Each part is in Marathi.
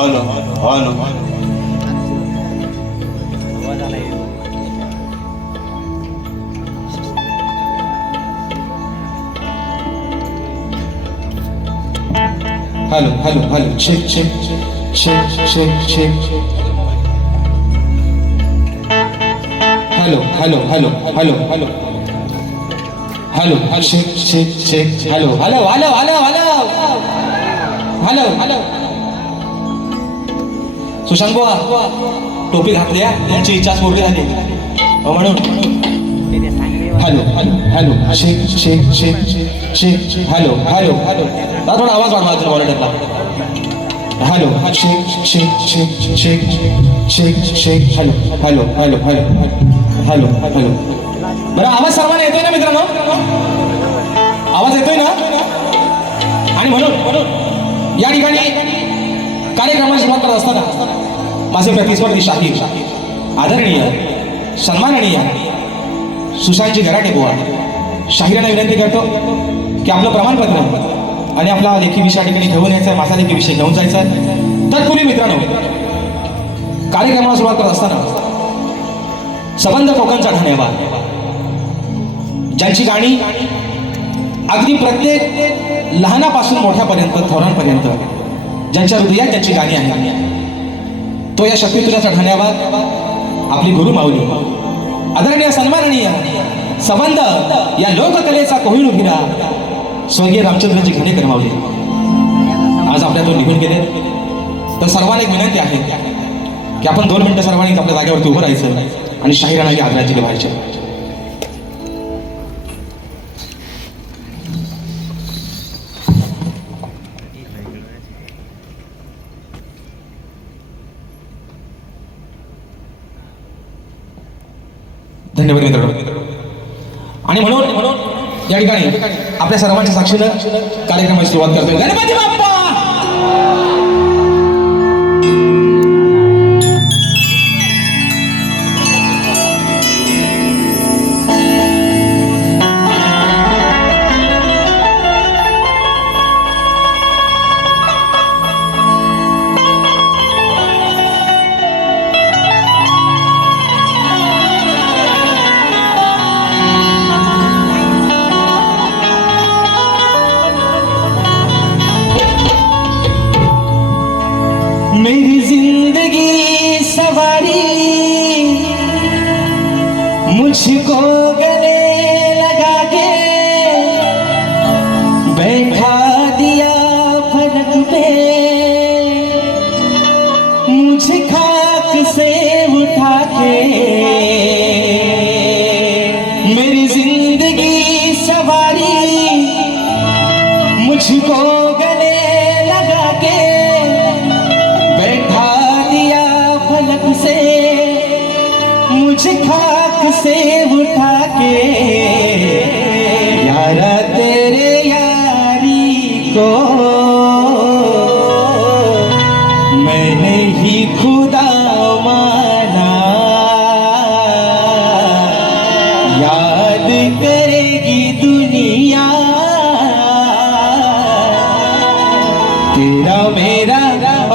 Hello hello hello hello hello check check check check check hello hello hello hello hello hello check check check hello hello hello hello hello hello hello Sushant बुवा टोपी घातली तुमची इच्छा पूर्ण झाली म्हणून hello hello hello check check check check hello hello hello थोडा आवाज वाढवा तुम्ही मॉनिटरला hello check check check check check check hello hello hello hello hello hello बरं आवाज सर्वांना येतोय ना मित्रांनो आवाज येतोय ना आणि म्हणून या ठिकाणी कार्यक्रमाची सुरुवात करत असताना माझे प्रतिस्पर्धी शाहीर आदरणीय सन्माननीय सुशांतजी गराटे बुवा शाहिरांना विनंती करतो की आपलं प्रमाणपत्र आणि आपला लेखी विषय ठिकाणी घेऊन यायचा आहे माझा लेखी विषय घेऊन जायचा आहे तत्पूर्वी मित्रांनो कार्यक्रमाला सुरुवात करत असताना संबंध कोकणचा धन्यवाद ज्यांची गाणी अगदी प्रत्येक लहानापासून मोठ्यापर्यंत थोरांपर्यंत ज्यांच्या हृदयात ज्यांची गाणी आहेत तो या शक्तितुल्याचा धन्यवाद आपली गुरु माऊली आदरणीय सन्माननीय संबंध या लोककलेचा कोहिनूर हिरा स्वर्गीय रामचंद्रजी घाणेकर माऊली आज आपल्यातून निघून गेले तर सर्वांना एक विनंती आहे की आपण 2 मिनिटं सर्वांनी आपल्या जागेवरती उभं राहायचं आणि शाहिरांना आदरांजली व्हायची धन्यवाद मित्रांनो आणि म्हणून या ठिकाणी आपल्या सर्वांच्या साक्षीनं कार्यक्रमाची सुरुवात करतोय गणपती बाप्पा मेरी जिंदगी सवारी मुझको गले लगा के बैठा दिया फलक पे मुझे खाक से उठा के मेरी जिंदगी सवारी मुझको गले लगा के से मुझे खाक से उठा के यारा तेरे यारी को मैंने ही खुदा माना याद करेगी दुनिया तेरा मेरा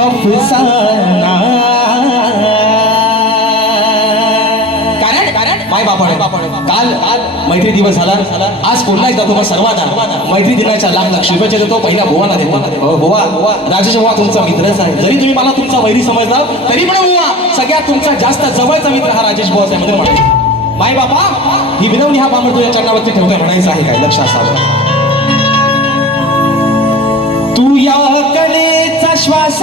अफसाना काल मैत्री दिवस झाला आज पुन्हा एकदा तुम्हाला सर्वांना मैत्री दिनाच्या लाख शुभेच्छा देतो पहिल्या भुवाला देतो भुवा राजेश भुवा तुमचा मित्रच आहे जरी तुम्ही मला तुमचा वैरी समजला तरी पण भुवा सगळ्यात तुमचा जास्त जवळचा मित्र हा राजेश भुवाच आहे म्हणजे म्हणायचं माय बापा ही विनवणी हा बामण तुझ्या चरणावरती ठेवतोय म्हणायचं आहे काय लक्ष असावं तू या कलेचा श्वास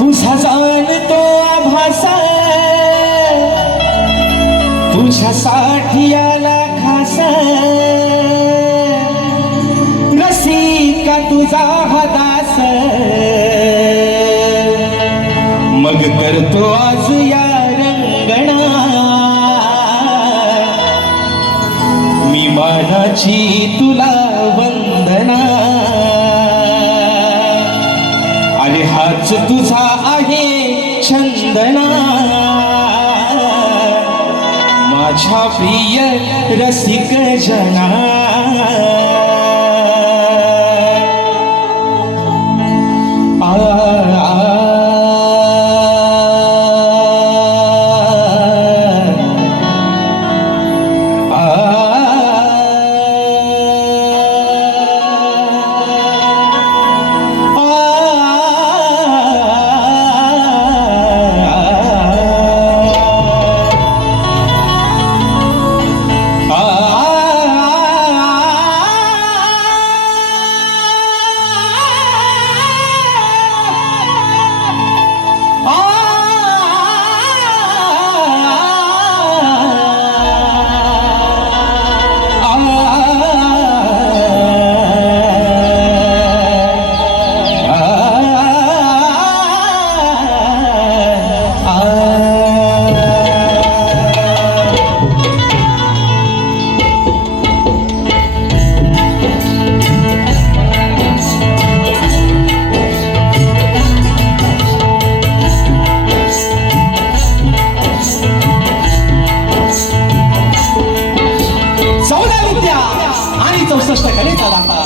तुझा जाणतो आभास तुझ्यासाठी आला खास रसिका तुझा हा दास मग करतो आज या रंगणा मी मानाची तुला वंदना आणि हाच तुझा आहे चंदना माझ्या प्रिय रसिक जना 64 कलेचा दाता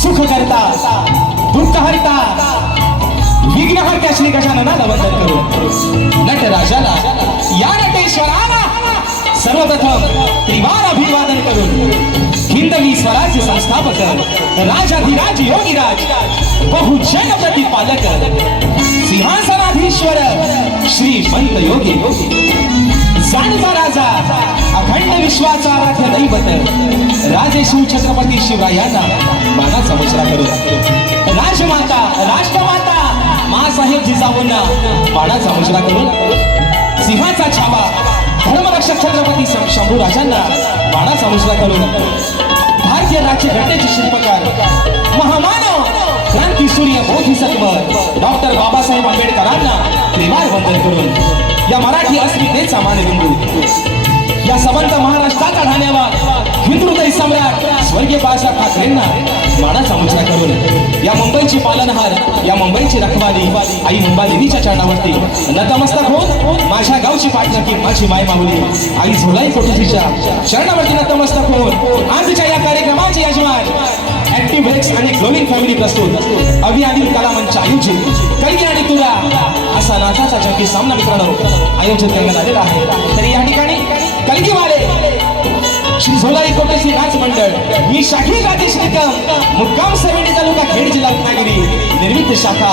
सुख करता दुःख हरता विघ्नहर्त्या श्री गजाननाला वंदन करून नटराजाला या नटेश्वराला सर्वप्रथम त्रिवार अभिवादन करून हिंदवी स्वराज्य संस्थापक राजाधिराज योगीराज बहुजन प्रतिपालक सिंहासनाधीश्वर श्रीमंत योगी जाणता राजा अखंड विश्वाचा आराध्य दैवत राजे शिव छत्रपती शिवरायांना मानाचा मुजरा करून राजमाता राष्ट्रमाता मासाहेब जिजाऊंना मानाचा मुजरा करून सिंहाचा छावा धर्मरक्षक छत्रपती शंभू राजांना मानाचा मुजरा करून भारतीय राज्यघटनेचे शिल्पकार महामानव क्रांती सूर्य बोधिसत्व डॉक्टर बाबासाहेब आंबेडकरांना त्रिवार वंदन करून या मराठी अस्मितेचा मानबिंदू या सबंध महाराष्ट्राचा ढाण्यावर हिंदुहृदय सम्राट स्वर्गीय बाळासाहेब ठाकरेंना मानाचा मुजरा करून या मुंबईची पालनहार या मुंबईची रखवाली आई मुंबादेवीच्या चरणावरती नतमस्तक होऊन माझ्या गावची पाठराखी माझी माय माऊली आई झोलाई कोठीच्या चरणावरती नतमस्तक होऊन आजच्या या कार्यक्रमाचे यजमान ऍक्टिव्ह ब्रेक्स आणि ग्लोविंग फॅमिली प्रस्तुत अभियानिक कला मंच आयोजित कैदी आणि तुरा असा नाचाचा जंगी सामना मित्रांनो आयोजित करण्यात आलेला आहे. तरी या ठिकाणी कलगीवाले श्री झोलाई कोटेची नाच मंडळ मी शाखी राजेश निकम मुक्काम सवेडी तालुका खेड जिल्हा रत्नागिरी निर्मित शाखा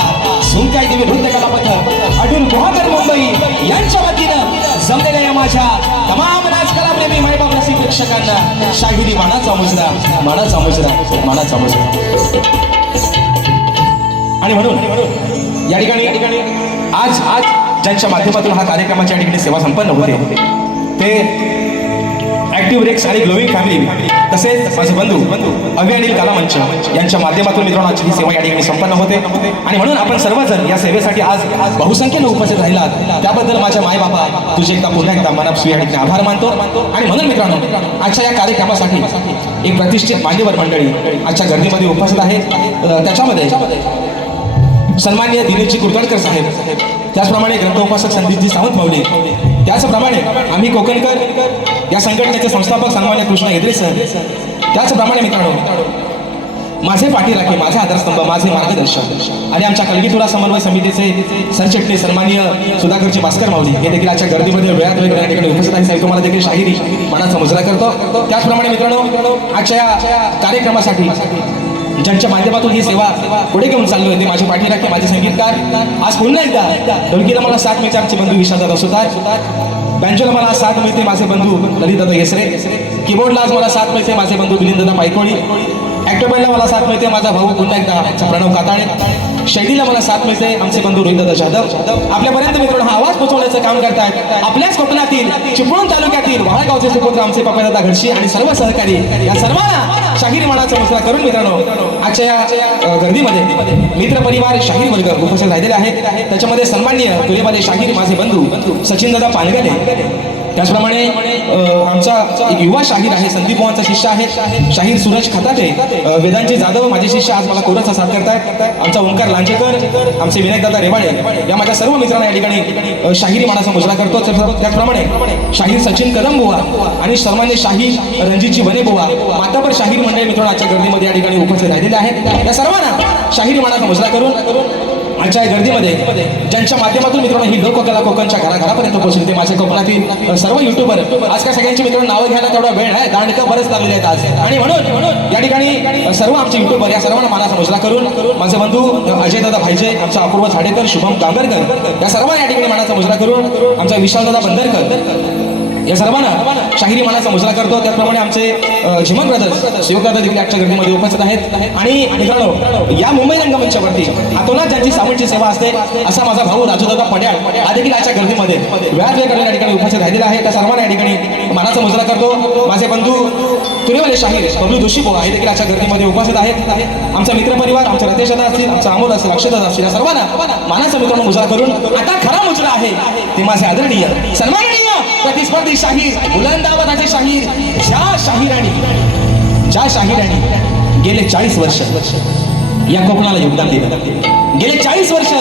सुनकाई देवी नृत्य कला पथक अडूर गुहागर मुंबई यांच्या वतीनं जमलेल्या या माझ्या तमाम नाचकला प्रेमी मायबाप रसिक प्रेक्षकांना शाहिरी मानाचा मुजरा मानाचा मुजरा मानाचा मुजरा. आणि म्हणून या ठिकाणी आज ज्यांच्या माध्यमातून हा कार्यक्रमाच्या या ठिकाणी सेवा संपन्न होते ते ऍक्टिव्ह ब्रेक्स आणि ग्लोविंग फॅमिली तसेच माझे बंधू अभियानिक कला मंच यांच्या माध्यमातून मित्रांनो आजची ही सेवा या ठिकाणी संपन्न होते. आणि म्हणून आपण सर्वजण या सेवेसाठी आज बहुसंख्येने उपस्थित राहिलात त्याबद्दल माझ्या मायबापा तुझे एकदा पुन्हा एकदा मनस्वी या ठिकाणी आभार मानतो. आणि म्हणून मित्रांनो आजच्या या कार्यक्रमासाठी एक प्रतिष्ठित मान्यवर मंडळी आजच्या गर्दीमध्ये उपस्थित आहेत. त्याच्यामध्ये सन्माननीय दिनेशजी कुलकर्णी साहेब त्याचप्रमाणे ग्रंथ उपासक संदीपजी सावंत माऊली त्याचप्रमाणे आम्ही कोकणकर या संघटनेचे संस्थापक सन्मान्य कृष्ण हेद्रे सर त्याचप्रमाणे मित्रांनो माझे पाठीराखे माझा आधारस्तंभ माझे मार्गदर्शक आणि आमच्या कलगीतुरा समन्वय समितीचे सरचिटणीस सन्माननीय सुधाकरजी भास्कर माऊली हे देखील आजच्या गर्दीमध्ये वेळात वेळ या ठिकाणी उपस्थित आहे. साहेब तुम्हाला देखील शाहिरी मानाचा मुजरा करतो. त्याचप्रमाणे मित्रांनो आजच्या कार्यक्रमासाठी ज्यांच्या माध्यमातून ही सेवा पुढे घेऊन चालली होती माझे पाठीराखे माझे संगीतकार आज पुन्हा एकदा ढोलकीला मला साथ मिळते आमचे बंधू विशालदादा सुतार बँजोला मला साथ मिळते माझे बंधू ललितदादा येसरे कीबोर्डला आज मला साथ मिळते माझे बंधू विलिंददादा पायकोळी ऍक्टोबरला मला साथ मिळते माझा भाऊ पुन्हा एकदा प्रणव काताळे शैलीला मला साथ मिळते आमचे बंधू रोहितदादा जाधव आपल्यापर्यंत मित्रांनो हा आवाज पोहोचवण्याचं काम करतायत आपल्याच कोकणातील चिपळूण तालुक्यातील वाळगावचे सुपुत्र आमचे पप्पादादा घडशी आणि सर्व सहकारी या सर्वांना शाहीर मानाचा मुजरा करून मित्रांनो आजच्या या गर्दीमध्ये मित्र परिवार शाहीर वर्ग उपस्थित राहिलेले आहेत. त्याच्यामध्ये सन्माननीय तुलेवाले शाहीर माझे बंधू सचिनदादा पानगले त्याचप्रमाणे आमचा एक युवा शाहीर आहे संदीप मोहनचा शिष्य आहे शाहीर सूरज खताटे वेदांची जाधव माझे शिष्य आज मला कोरसचा साथ करतायत. आमचा ओंकार लांजेकर आमचे विनायकदादा रेवाडे या माझ्या सर्व मित्रांना या ठिकाणी शाहिरी मानाचा मुजरा करतो. त्याचप्रमाणे शाहीर सचिन कदम बुवा आणि सन्मान्य शाहीर रणजितजी वने बुवा मातापर शाहीर मंडळ मित्रांनो आजच्या गर्दीमध्ये या ठिकाणी उपस्थित राहिलेले आहेत. या सर्वांना शाहिरी मानाचा मुजरा करून आजच्या गर्दीमध्ये ज्यांच्या माध्यमातून मित्रांनो ही लोककला कोकणच्या घराघरापर्यंत पोहोचली ते माझ्या कोकणातील सर्व युट्यूबर आज काय सगळ्यांची मित्रांनो नावं घ्यायला तेवढा वेळ आहे दांडकं बरेच लागलेले आहेत आज. आणि म्हणून या ठिकाणी सर्व आमचे युट्यूबर या सर्वांना मानाचा मुजरा करून माझे बंधू अजयदादा भाईजे आमचा अपूर्व झाडेकर शुभम गांगरकर या सर्वांना या ठिकाणी मानाचा मुजरा करून आमचा विशालदादा बंदरकर या सर्वांना शाहिरी मानाचा मुजरा करतो. त्याचप्रमाणे आमचे झिमन ब्रदर्स शिवदादा देखील आजच्या गर्दीमध्ये उपस्थित आहेत. आणि मित्रांनो या मुंबई रंगमंचावरती हातोनात ज्यांची सावंतची सेवा असते असा माझा भाऊ राजूदादा पड्याळ हा देखील आजच्या गर्दीमध्ये वेळात वेळ या ठिकाणी उपस्थित राहिलेला आहे. त्या सर्वांना या ठिकाणी मानाचा मुजरा करतो. माझे बंधू तुरेवाले शाहीर बबलू जोशी बोवा हे देखील आजच्या गर्दीमध्ये उपस्थित आहेत. आमचा मित्रपरिवार आमचा रतेशदादा असतील आमचा अमोल असेल अक्षदादा असतील या सर्वांना मानाचा मित्रांनो मुजरा करून आता खरा मुजरा आहे ते माझे आदरणीय सन्माननीय प्रतिस्पर्धी शाहीर बुलंद आवाजाचे शाहीर ज्या शाहिरांनी गेले 40 वर्ष या कोकणाला योगदान दिलं गेले 40 वर्ष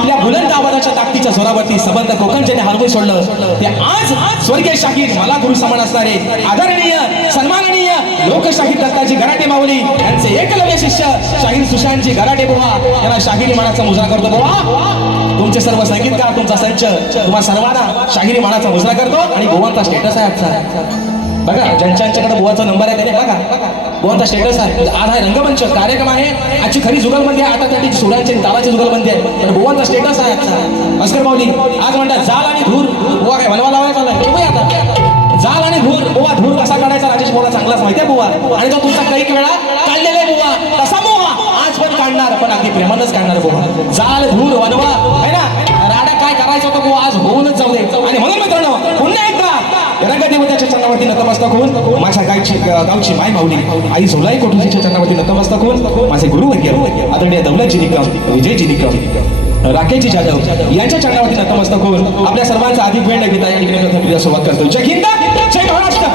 आपल्या बुलंद आवाजाच्या ताकदीच्या जोरावरती सबंध कोकणच्याने हलवून सोडलं ते आज स्वर्गीय शाहीर मला गुरु समान असणारे आदरणीय सन्माननीय लोकशाहीर दत्ताजी गराटे माऊली यांचे एकलव्य शिष्य शाहीर सुशांतजी गराटे बुवा यांना शाहिरी मानाचा मुजरा करतो बुवा. तुमचे सर्व संगीतकार तुमचा संच तुम्हा सर्वांना शाहिरी मानाचा मुजरा करतो. आणि बुवांचा स्टेटस आहे आजचा बघा, ज्यांच्याकडे बुवाचा नंबर आहे त्याने बघा बुवांचा स्टेटस आहे. आज आहे रंगमंच कार्यक्रम आहे, आजची खरी जुगलबंदी आहे. आता त्याची सुरांची तालाची जुगलबंदी आहे, पण बुवांचा स्टेटस आहे आजचा. भास्कर माऊली आज म्हणतात जाल आणि धूर बुवा काय बनवा लावायचा चाललाय आता जाल आणि धूर बुवा. धूर कसा काढायचा राजेश बुवा चांगलाच माहिती आहे बुवा. आणि तो तुमचा कैक वेळा काढलेला आहे बुवा, तसा बुवा आज पण काढणार, पण अगदी प्रेमानच काढणार बुवा. जाल धूर वनवा है ना, राडा काय करायचा होता बुवा आज होऊनच जाऊ दे. आणि म्हणून मित्रांनो पुन्हा एकदा रंगदेवताच्या चरणावरती नतमस्तक होऊन माझ्या गावची माय माऊली आई झोलाई कोठुशीच्या चरणावरती नतमस्तक होऊन माझे गुरुवर्य आदरणीय दौलतजी निकम, विजयजी निकम, राकेशजी जाधव यांच्या चरणावरती नतमस्तक होऊन आपल्या सर्वांचा अधिक वेळ न घेता या ठिकाणी सुरुवात करतो. जय हिंद, जय महाराष्ट्र.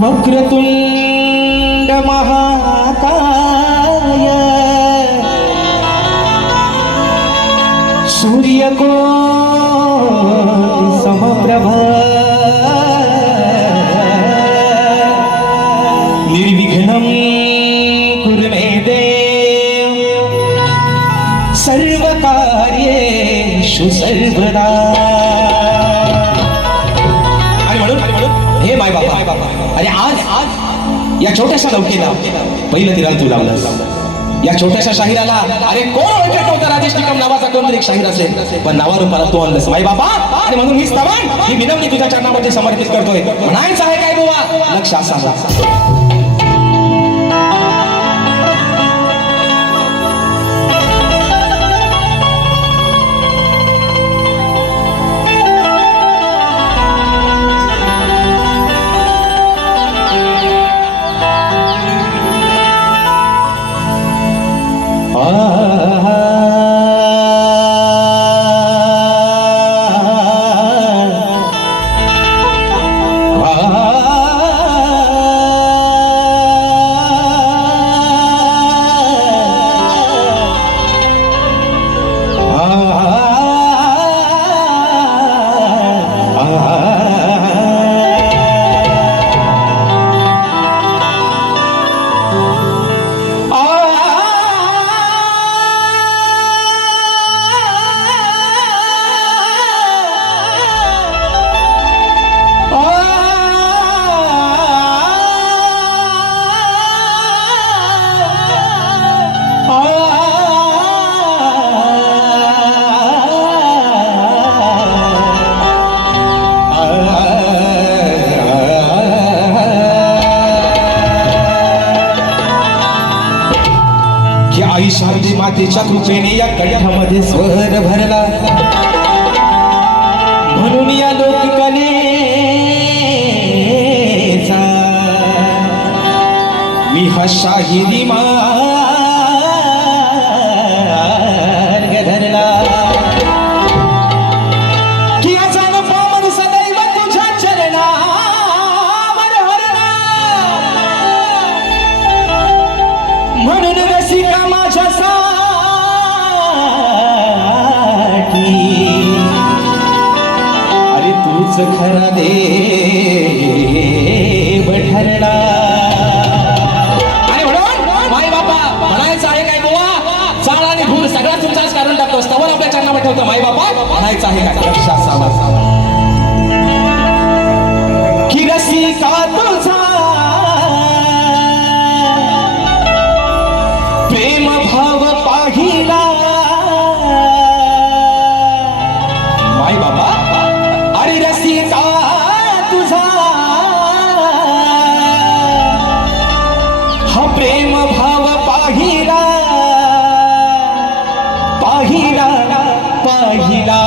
वक्रतुंड महाकाय सूर्यकोटि समप्रभ निर्विघ्नं कुरु मे देव सर्वकार्येषु सर्वदा. हे माय बाबा, अरे आज या छोट्याशा नौकेला पहिलं तिराल तू लावलास. या छोट्याशा शाहिराला अरे कोण ओळखत नव्हता राजेश निकम नावाचा कोणतरी एक शाहीर असेल, पण नावारूपाला तू आणलंस माय बाबा. आणि म्हणून ही स्तवन ही विनवणी तुझ्या चरणामध्ये समर्पित करतोय. म्हणायचं आहे काय बुवा, लक्ष असा आई शारदी मातेच्या कृपेने या कंठामध्ये स्वर भरला. म्हणून या लोककलेचा मी हा शाहिरी मार्ग धरला. की अचान पावन सदैव तुझ्या चरणावर हरला. म्हणून रसिका माझ्यासाठी अरे तूच खरा देव ठरला. आणि म्हणून माय बापा म्हणायचं आहे काय बुवा, चाळ आणि भूर सगळा तुमचाच कारण टाकतो. स्तवर आपल्या चरणावर ठेवतो माय बापा. म्हणायचं आहे काय लक्षात सावा की रसिका तुझा प्रेम भाव पाहिला. माय बाबा अरे रसिका तुझा हा प्रेम भाव पाहिला. पाहिला पाहिला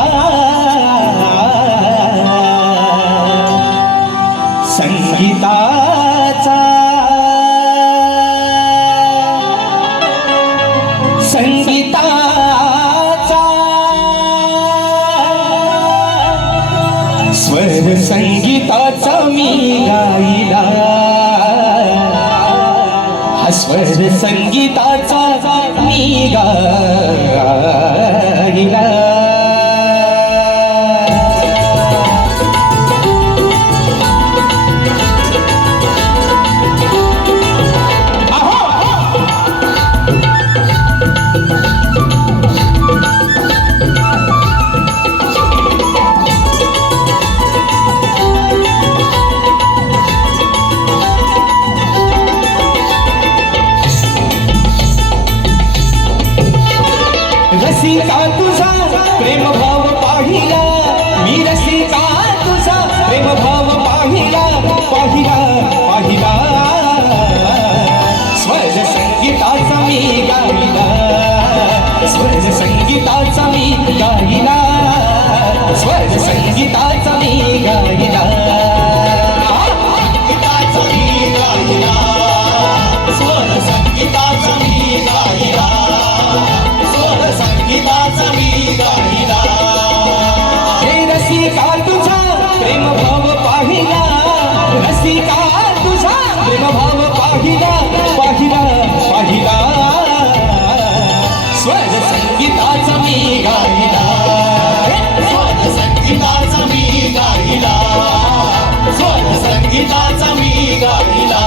स्वर संगीताचा मी गायला. रसिका तुझा प्रेम भाव पाहिला मी, रसिका तुझा प्रेम भाव पाहिला पाहिला पाहिला. स्वर संगीताचा मी गायला, स्वर संगीताचा मी गायला, स्वर संगीताचा मी गायला. संगीताचा मी गायला, स्वर संगीताचा मी गायला, संगीताचा मी गायला. हे रसिका तुझा प्रेम भाव पाहिला, रसिका तुझा प्रेम भाव पाहिला पाहिला पाहिला. स्वर संगीताचा मी गायला, स्वर संगीताचा मी गायला, स्वर संगीताचा मी गायला.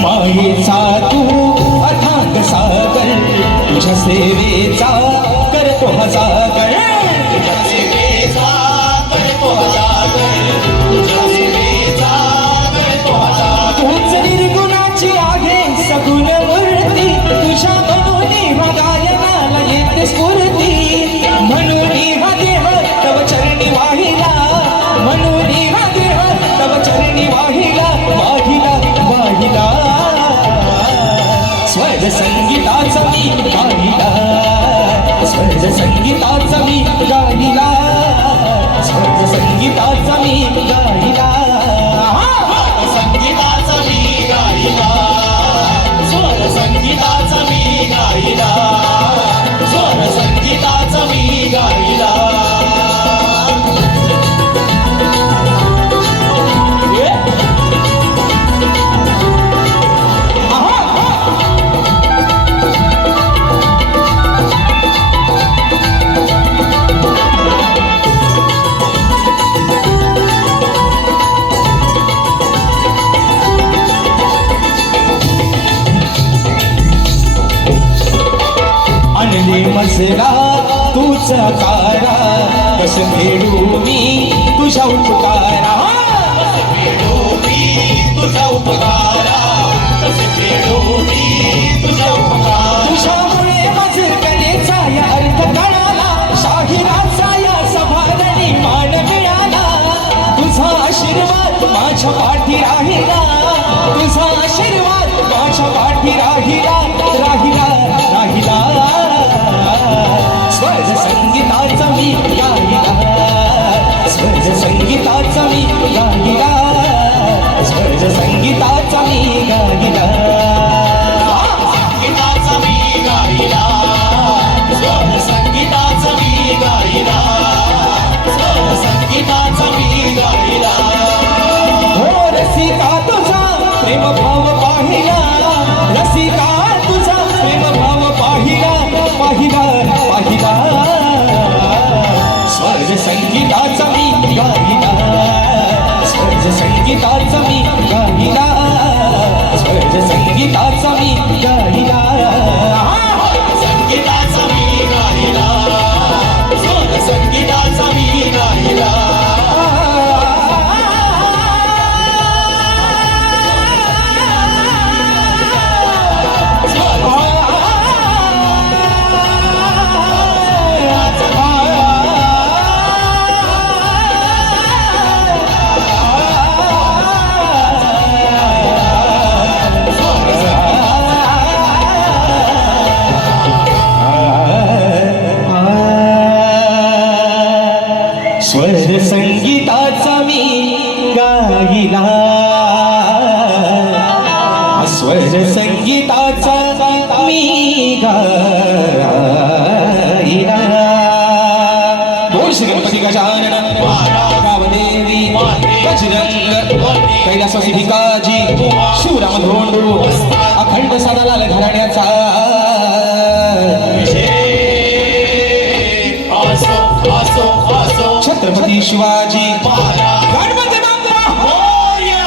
मायेचा तू अथांग सागर, तुझ्या सेवेचा करतो हजागर, तुझ्या सेवेचा करतो हजागर, तुझ्या सेवेचा करतो हजागर. तूच निर्गुणाची आहे सगुण मूर्ती, तुझ्या म्हणून हा गायनाला येते स्फूर्ती. म्हणून हा देव तव चरणी वाहिला, म्हणून हा देव तव चरणी वाहिला वाहिला वाहिला. स्वर संगीताचा मी गायला, स्वर संगीताचा मी गायला, स्वर संगीताचा मी गायला. संगीताचा मी गायला, स्वर संगीताचा मी गायला, स्वर संगीताचा मी गायला. आणले मजला तूच कारा, कस फेडू मी तुझ्या उपकारा, कस फेडू मी तुझा उपकारा, कस फेडू मी तुझा उपकारा. तुझ्यामुळे माझे कलेचा या अर्थ कळाला, शाहिराचा या सभारणी मान मिळाला. तुझा आशीर्वाद माझ्या पाठी राहिला, तुझा आशीर्वाद माझ्या पाठी राहिला राहिला राहिला. स्वर संगीताचा मी गायला, स्वर संगीताचा मी गायला, स्वर संगीताचा मी गायला. संगीताचा मी गायला, स्वर संगीताचा मी गायला, स्वर संगीताचा मी गायला. हो रसिका तुझा प्रेम भाव पाहिला, रसिका तुझा प्रेम भाव पाहिला पाहिला पाहिला. स्वर संगीताचा मी गायला, स्वर संगीताचा मी गायला, स्वर संगीताचा स्वर संगीताचा मी गाईला बोल श्री गणपती गजानन गावदेवी बजरंग कैलासवासी भिकाजी शिवराम धोंडू अखंड सादालाल घराण्याचा छत्रपती शिवाजी गणपती बाप्पा मोरया.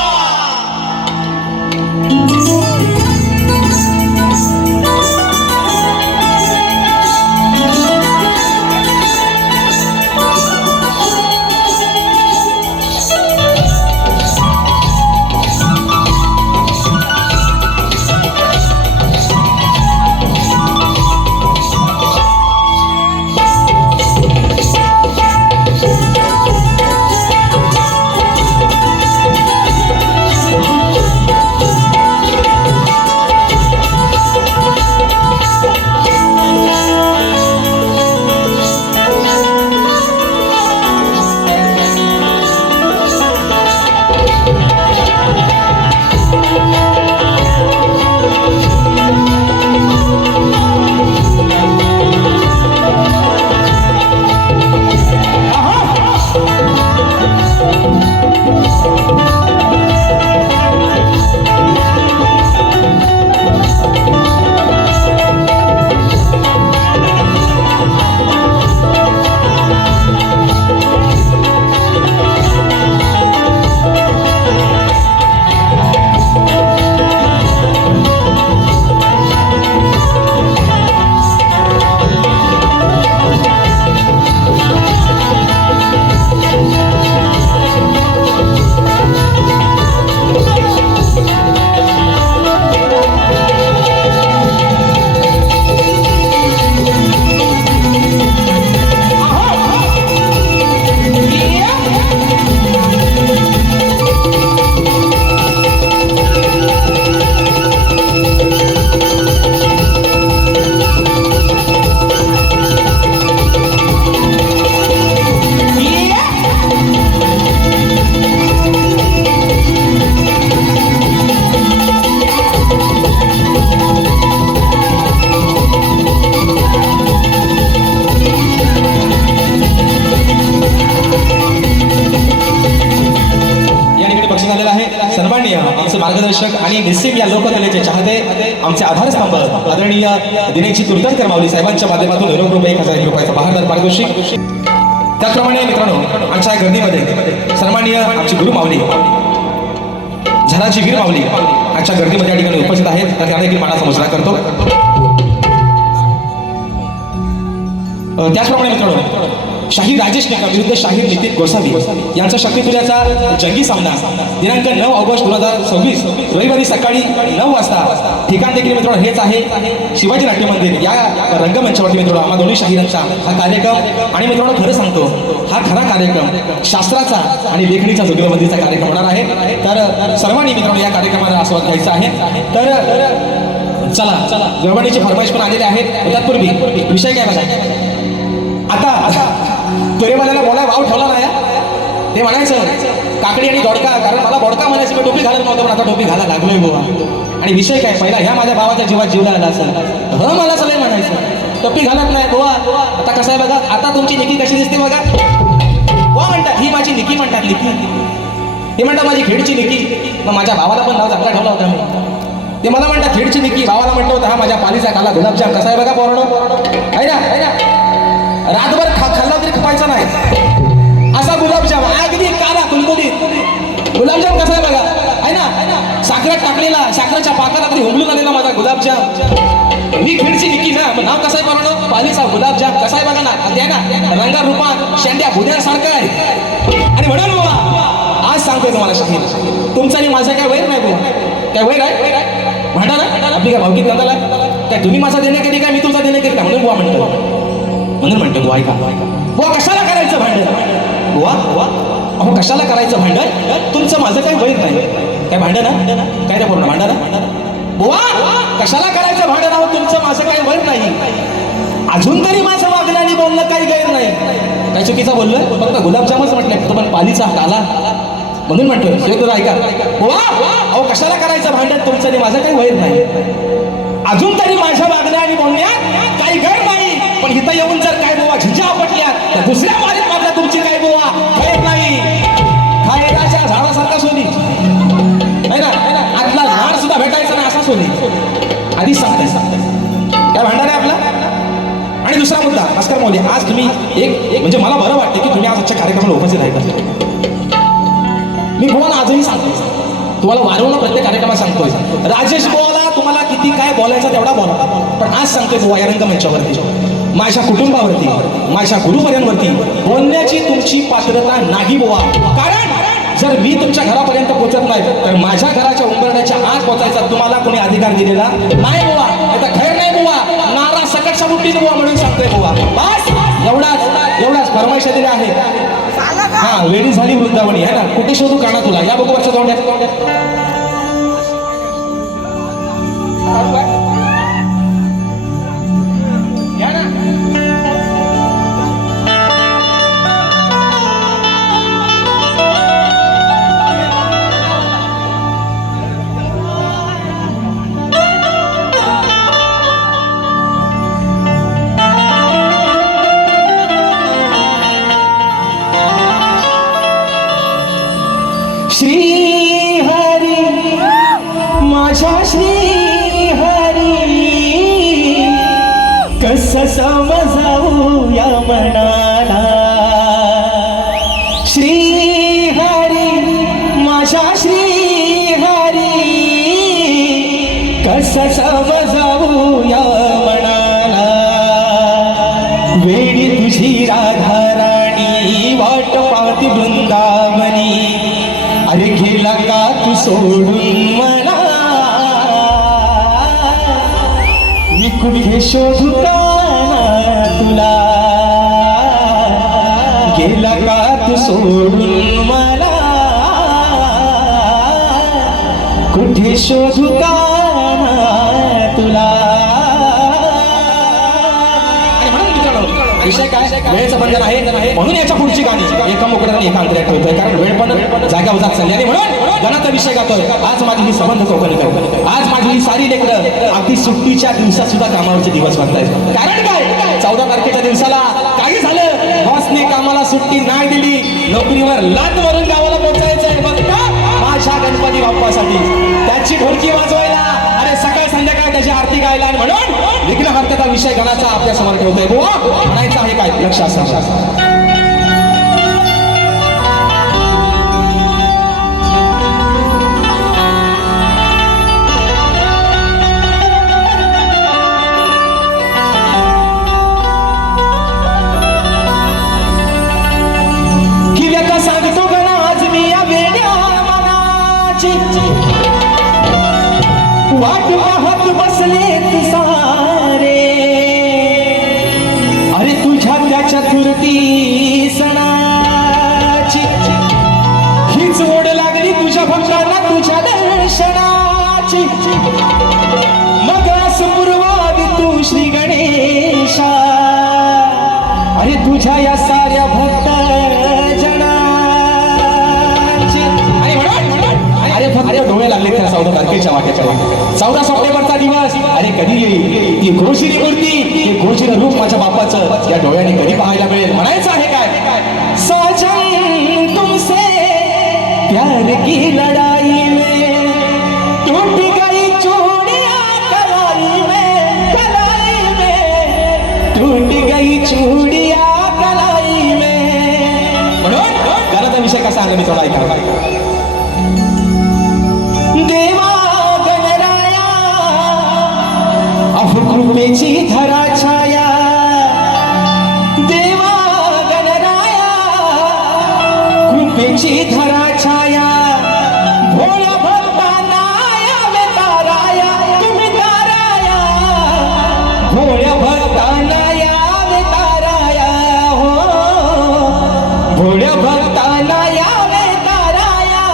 सन्माननीय आमचे मार्गदर्शक आणि निस्सिम या लोककलेचे चाहते आमचे आधारस्तंभ आदरणीय दिनेशजी तुर्तनकर माऊली साहेबांच्या माध्यमातून ₹1,000 1,000 रुपयाचा बहारदार पारितोषिक. त्याचप्रमाणे मित्रांनो आमच्या गर्दीमध्ये सन्माननीय आमची गुरु माऊली झराची वीर माऊली आमच्या गर्दीमध्ये या ठिकाणी उपस्थित आहेत. तर त्यांना देखील मानाचा मुजरा करतो. त्याचप्रमाणे मित्रांनो शाहीर राजेश निकम विरुद्ध शाहीर नितीन गोसावी यांचा शक्तिपुराचा जंगी सामना दिनांक 9 ऑगस्ट 2026 रविवारी सकाळी 9 वाजता. ठिकाण देखील मित्रांनो हेच आहे शिवाजी नाट्य मंदिर या रंगमंचावरती मित्रांनो आम्हा दोन्ही शाहिरांचा हा कार्यक्रम. आणि मित्रांनो खरं सांगतो हा खरा कार्यक्रम शास्त्राचा आणि लेखणीचा जुगलबंदीचा कार्यक्रम होणार आहे. तर सर्वांनी मित्रांनो या कार्यक्रमाला आस्वाद घ्यायचा आहे. तर चला गवळणीची फरमाईश पण आलेली आहे. तत्पूर्वी विषय काय बघा आता तोरेवाल्याला बोलाय भाव ठेवला नाही. ते म्हणायचं काकडी आणि दोडका, कारण मला बोडका म्हणायचं मी टोपी घालत नव्हतं पण आता टोपी घाला लागलोय बुवा. आणि विषय काय पहिला ह्या माझ्या भावाच्या जीवात जीवला आला असेल मला सगळं म्हणायचं टोपी घालत नाही बुवा. आता कसं आहे बघा आता तुमची निकी कशी दिसते बघा. बुवा म्हणतात ही माझी निकी म्हणतात निकी. हे म्हणतात माझी खेडची निकी. मग माझ्या भावाला पण नाव चांगला ठेवला होता मी. ते मला म्हणतात खेडची निकी, भावाला म्हटलं होतं हा माझ्या पालीचा काला गुलाबजाम. कसा आहे बघा पोरणं आहे ना रातभर खाल्ला तरी खपायचा नाही असा गुलाबजाम अगदी काला कुलकुलीत गुलाबजाम. कसा आहे बघा आहे ना साखरात टाकलेला साखरेच्या पाकाला तरी हुमलून आलेला माझा गुलाबजाम. मी खिडची निकी ना नाव कसं आहे बरोबर पालीचा गुलाबजाम. कसा आहे बघा ना ते ना रंगा रूपात शेंड्या भुद्यासारखं आहे. आणि म्हणून बाबा आज सांगतोय तुम्हाला शाहीर तुमचं आणि माझं काय वैर नाही बुवा. काय वैर आहे म्हणता ना आपली काय भावकीत नंदाला काय तुम्ही माझा देणे कधी काय मी तुमचा देणे कधी का म्हणून बुवा म्हणतो बुवा ऐका बुवा कशाला करायचं भांडण बुवा अहो कशाला करायचं भांडण. तुमचं माझं काही वैर नाही. काय भांडण काय रे पूर्ण भांडण बुवा कशाला करायचं भांडण. अहो तुमचं माझं काही वैर नाही. अजून तरी माझं वागणं आणि बोलणं काही गैर नाही. काय चुकीचं बोललं फक्त गुलाबजामच म्हटलंय तो पण पालीचा काला म्हणून म्हणतोय तुला ऐका बुवा अहो कशाला करायचं भांडण. भांडत तुमचं आणि माझं काही वैर नाही. अजून तरी माझ्या वागण्या आणि बोलण्यात काही गैर नाही. पण इथं येऊन जर काय बुवा झिजा आपटल्या तर दुसऱ्या मारीत मारल्या तुमची काय बुवा गैर नाही. खायराच्या झाडासारखा सोनी है ना, आतला झाड सुद्धा भेटायचं नाही असा सोनी. आधीच सांगताय काय भांडण आहे आपला. आणि दुसरा मुद्दा भास्कर मौली, आज तुम्ही एक म्हणजे मला बरं वाटते की तुम्ही आज आजच्या कार्यक्रमाला उपस्थित राहता. मी तुम्हाला आजही सांगतो, तुम्हाला वारंवार प्रत्येक कार्यक्रमात सांगतोय, राजेश बुवाला तुम्हाला किती काय बोलायचं तेवढा बोला. पण आज सांगतोय बुवा या रंगमंचावरती माझ्या कुटुंबावरती माझ्या गुरुवर्यांवरती बोलण्याची तुमची पात्रता नाही बुवा. कारण जर मी तुमच्या घरापर्यंत पोहोचत नाही तर माझ्या घराच्या उंबरण्याच्या आत पोहोचायचा तुम्हाला कोणी अधिकार दिलेला नाही बुवा. आता खैर नाही बुवा, नारा सकटच्या बुट्टीत बुवा म्हणून सांगतोय बुवा. बस एवढाच फरमाईश दिली आहे. हा वेळी झाली वृंदावनी आहे ना, कुठे शोधू काना तुला, या बघू वरच्या तोंड्यात. श्री हरी माझ्या श्री हरी कसं समजावू या मनाला. श्री हरी माझ्या श्री हरी कसं समजावू या मनाला. वेडी तुझी राधा राणी वाट पाहती वृंदावनी. अरे गेला का तू सोडून मला, मी कुठे शोधू काना तुला. गेला का तू सोडून मला, कुठे शोधू काना तुला. विषय काय, वेळेचं बंधन आहे म्हणून याच्या पुढची गाणी एका मुकड्याने एका अंतऱ्यात ठेवतोय. कारण वेळ पण जागा उजात चालली आणि म्हणून गणाचा विषय गातोय. आज माझी ही संबंध कोकणी करतो. आज माझी ही सारी लेकरं अगदी सुट्टीच्या दिवसात सुद्धा कामावरचे दिवस बघतायत. कारण काय, 14 तारखेच्या दिवसाला काही झालं, बॉसने कामाला सुट्टी नाही दिली, नोकरीवर लात मारून गावाला पोहोचायचंय बघता माझ्या गणपती बाप्पासाठी. त्याची ढोलकी वाजवायला, अरे सकाळ संध्याकाळ त्याची आरती गायला. आणि म्हणून विघ्नहर्त्याचा विषय गणाचा आपल्या समोर ठेवतोय बुवा. म्हणायचं आहे काय, लक्ष असं. सांगतो गणा आज मी या वेड्या मनाची वाट पाहत बसलेत सारे. अरे तुझ्या त्या चतुर्थी सणाची हीच ओढ लागली तुझ्या भक्तांना तुझ्या दर्शनाची. मग असं पूर्वावी तू श्री गणेशा, अरे तुझ्या या साऱ्या भक्त अरे डोळे लागले त्या 14 तारखेच्या वाट्याच्या. 14 सप्टेंबरचा दिवस अरे कधी येईल, ती घोषिरी मूर्ती, ते घोषिर रूप माझ्या बापाचं या डोळ्याने कधी पाहायला मिळेल. म्हणायचं आहे काय, साजन तुमसे प्यार की लढाई में टूट गई चूड़ियां कलाई में टूट गई चूड़ियां कलाई में. म्हणून घराचा विषय कसा आहे मी थोडा ऐका. कृपेची धरा छाया, देवा गणराया कृपेची धरा छाया. भोळ्या भक्तांना यावे ताराया तुम्ही ताराया, भोळ्या भक्तांना यावे ताराया. हो भोळ्या भक्तांना यावे ताराया.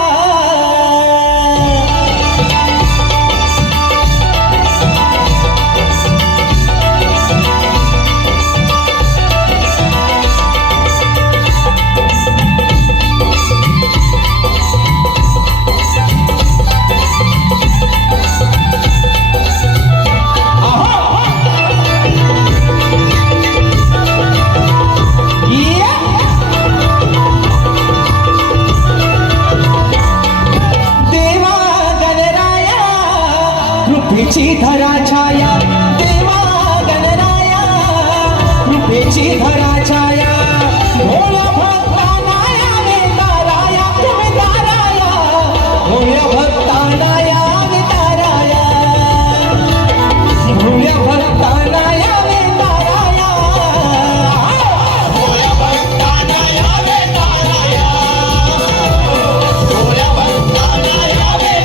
कृपेची धरा छाया देवा गणराया कृपेची धरा छाया भोळ्या भक्तांना यावे ताराया तुम्ही ताराया भोळ्या भक्तांना यावे ताराया भोळ्या भक्तांना यावे ताराया भोळ्या भक्तांना यावे ताराया भोळ्या भक्तांना यावे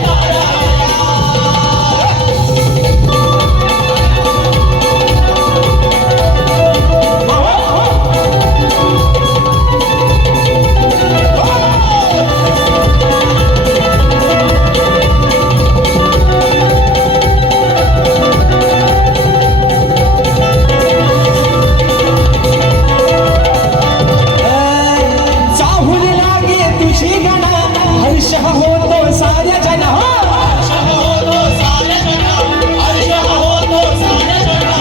चाहूल लागे तुझी गणा हर्ष होतो साऱ्या जना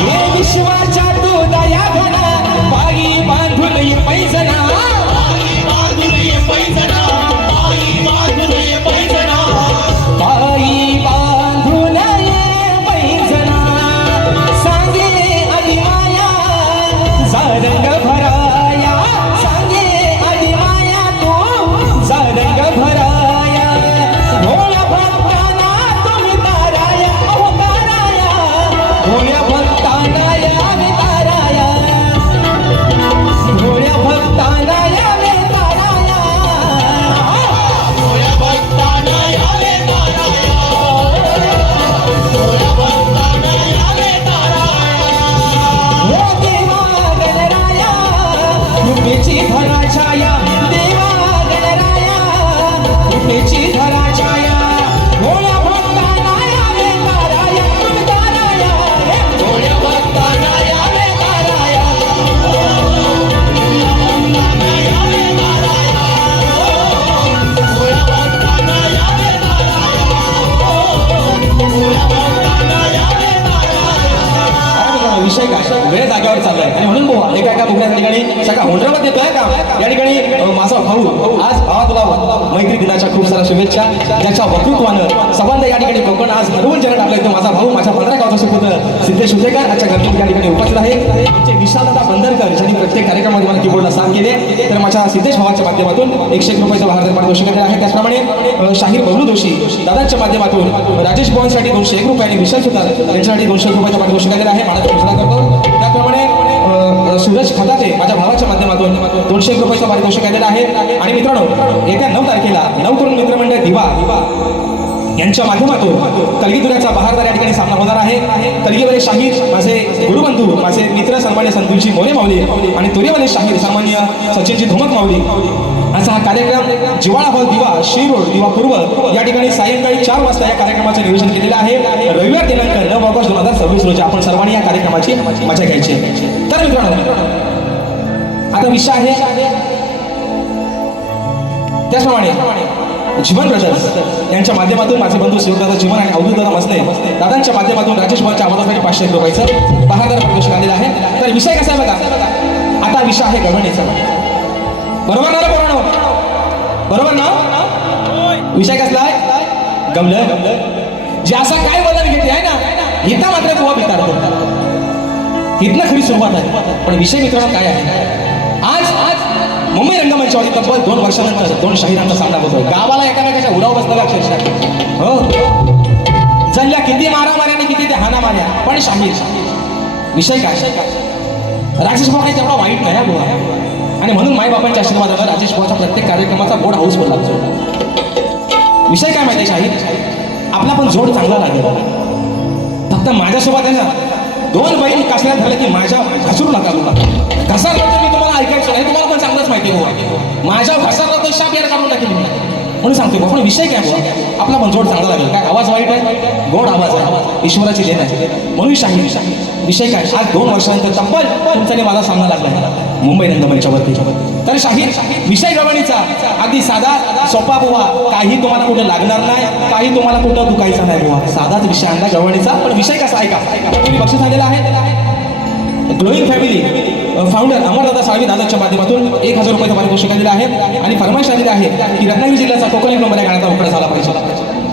हे विश्वाच्या तू दया घना बाई बांधून ये पैजना बाई बांधून ये पैजना सांगे आली माया सारंग भराया सांगे आली माया तू सारंग भराया भोळ्या भक्तांना तुम्ही ताराया अहो ताराया भोळ्या भक्तांना यावे ताराया भोळ्या भक्तांना यावे ताराया भोळ्या भक्तांना यावे ताराया भोळ्या भक्तांना यावे ताराया हो देवा गणराया कृपेची धरा छाया देवा गणराया कृपेची धरा छाया भोळ्या भक्तांना यावे ताराया तुम्ही ताराया भोळ्या भक्तांना यावे ताराया विषय काय वेळ जागेवर चाललाय आणि म्हणून बोवा एका बुकण्या ठिकाणी सगळा होंडरामध्ये येतोय का या ठिकाणी माझा भाऊ आज भावा तुला मैत्री दिनाच्या खूप साऱ्या शुभेच्छा ज्याच्या वक्तृत्वानं संबंध या ठिकाणी कोकण आज मनोरंजन टाकलंय तो माझा भाऊ माझ्या 15 गावचा सुपुत्र सिद्धेश उजेकर आजच्या गणपती या ठिकाणी उपस्थित आहे आमचे विशालदादा बंदरकर ज्यांनी प्रत्येक कार्यक्रमामध्ये मला कीबोर्डला साथ केले तर माझ्या सिद्धेश भावाच्या माध्यमातून 101 रुपयाचं भारतीय पारितोषिक दिले आहे त्याचप्रमाणे शाहीर बबलू जोशी दादांच्या माध्यमातून राजेश भवनसाठी 201 रुपयांनी विशाल सुतार यांच्यासाठी 200 रुपयाचं पारितोषिक दिले आहे मला घोषणा करतो त्याचप्रमाणे सूरज खताते माझ्या भावाच्या माध्यमातून 201 रुपयाचं पारितोषिक दिलेलं आहे आणि मित्रांनो येत्या 9 तारखेला 9 तरुण मित्रमंडळ दिवा यांच्या माध्यमातून कलगीतुऱ्याचा बहारदार या ठिकाणी सामना होणार आहे कलगीवाले शाहीर माझे गुरुबंधू माझे मित्र सन्मान्य संतुलजी मोरे माऊली आणि तुरेवाले शाहीर सामान्य सचिनजी धुमक माऊली असा हा कार्यक्रम जिवाळा हॉल दिवा शिरोड दिवा पूर्व या ठिकाणी सायंकाळी 4 वाजता या कार्यक्रमाचं नियोजन केलेलं आहे रविवार दिनांक 9 ऑगस्ट 2026 रोजी आपण सर्वांनी या कार्यक्रमाची मजा घ्यायची तर मित्रांनो आता विषय आहे त्याचप्रमाणे जीवन ब्रदर्स यांच्या माध्यमातून माझे बंधू शिवदादा जीवन आणि अवधूत दादा मसने दादांच्या माध्यमातून राजेश भाऊच्या आवाजासाठी 500 रुपयाचं बहादर पारितोषिक आलेलं आहे तर विषय कसा आहे बघा आता विषय आहे गवळणीचा बरोबर ना पोरांनो बरोबर ना विषय कसला आहे गवलं जे असा काय बदल घेते आहे ना इथं मात्र बुवा भितारतो इथनं खरी सुरुवात आहे पण विषय मित्रांनो काय आहे आज मुंबई रंगमंचावरती तब्बल 2 वर्षानंतर 2 शाहिरांचा सामना होतोय गावाला एकामेकाच्या उराव बसला अक्षरशः हो जणल्या किती मारामाऱ्या आणि किती ते हाना माऱ्या पण शाहीर विषय काय राजेश भाऊ काही तेवढा वाईट नाही बुवा आणि म्हणून माईबापांच्या आशीर्वादावर राजेश भाऊच्या प्रत्येक कार्यक्रमाचा बोर्ड हाऊसफुल लागतो विषय काय माहिती शाहीर आपला पण जोड चांगला लागेल फक्त माझ्यासोबत आहे ना 2 बैल कासऱ्यात झाले की माझ्या घसरू नका घसा मी तुम्हाला ऐकायचं नाही तुम्हाला पण चांगलंच माहिती आहे माझ्या घसाला तर शाप यार काढून टाकेल म्हणून सांगतो पण विषय काय आपला पण जोड चांगला लागेल काय आवाज वाईट आहे गोड आवाज आहे ईश्वराची देण आहे म्हणून शाहीर विषय काय आज 2 वर्षानंतर तब्बल तुमच्याने माझा सामना लागला मुंबई रंगमंचावरती तर शाहीर विषय गवळणीचा अगदी साधा सोपा बुवा काही तुम्हाला कुठे लागणार नाही काही तुम्हाला कुठं दुखायचं नाही बुवा साधाच विषय आणला गवळणीचा पण विषय कसा ऐका तुम्ही बक्षीस झालेला आहे ग्लोईंग फॅमिली फाउंडर अमरदादा साळवी दादाच्या माध्यमातून 1000 रुपयाचं पारितोषिक दिलं आहे आणि फरमाईश आलेली आहे की रत्नागिरी जिल्ह्याचा कोकण नंबर या गाण्याचा उकडा झाला पाहिजे